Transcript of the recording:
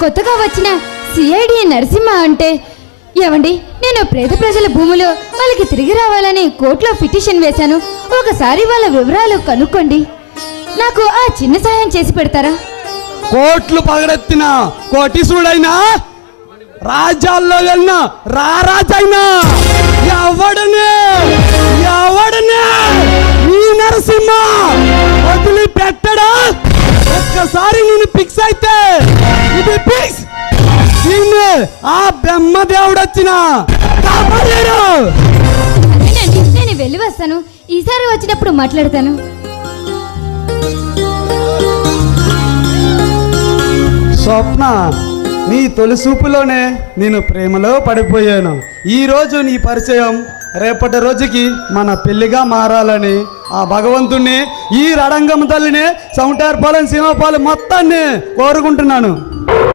కొత్తగా వచ్చిన సిఐడి నరసింహ అంటే ఏమండి, నేను పేద ప్రజల భూములు వాళ్ళకి తిరిగి రావాలని కోర్టులో పిటిషన్ వేశాను. ఒకసారి వాళ్ళ వివరాలు కనుక్కోండి. నాకు ఆ చిన్న సాయం చేసి పెడతారా? కోట్లు పగడెత్తిన కోటీశ్వరుడైనా, రాజ్యాల్లో వెళ్ళిన రారాజైనా ఎవడనే ఈ నరసింహ వదిలిపెట్టడా? ఒక్కసారి నేను ఫిక్స్ అయితే ఇది ఫిక్స్. దీన్ని ఆ బ్రహ్మదేవుడు వచ్చిన కాపాడాడు. అదేనండి, నేను వెళ్ళి వస్తాను. ఈసారి వచ్చినప్పుడు మాట్లాడతాను. స్వప్న, నీ తొలి చూపులోనే నేను ప్రేమలో పడిపోయాను. ఈ రోజు నీ పరిచయం రేపటి రోజుకి మన పెళ్లిగా మారాలని ఆ భగవంతుణ్ణి, ఈ రడంగం తల్లిని, సౌంటార్పాలెం సింహపాలెం మొత్తాన్ని కోరుకుంటున్నాను.